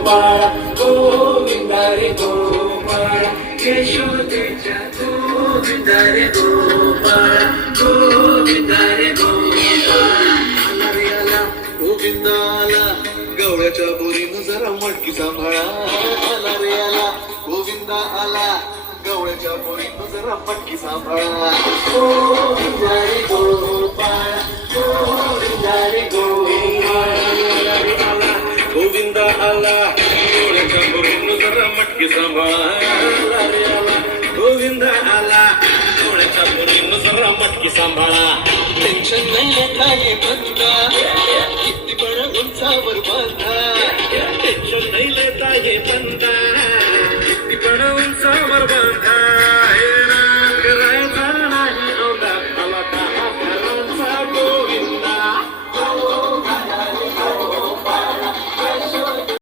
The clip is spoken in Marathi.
गोपाळ गोविंदा रे गोपाळ यशोदेच्या गोविंदा रे गोपाळ गोविंदा रे गोपाळ आला रे आला गोविंदा आला गवळ्याच्या बोरीनं जरा मटकी सांभाळा आला रे आला गोविंदा आला गवळ्याच्या बोरीनं जरा मटकी सांभाळा गोविंदा रे गोपाळ गोविंदा रे गोपाळ गोविंदा आला गवळ्याच्या बोरीनं जरा मटकी सांभाळा आला रे आला गोविंदा आला गवळ्याच्या बोरीनं जरा मटकी सांभाळा टेन्शन नाही खाली बंदा किती पण उंचावर बांधा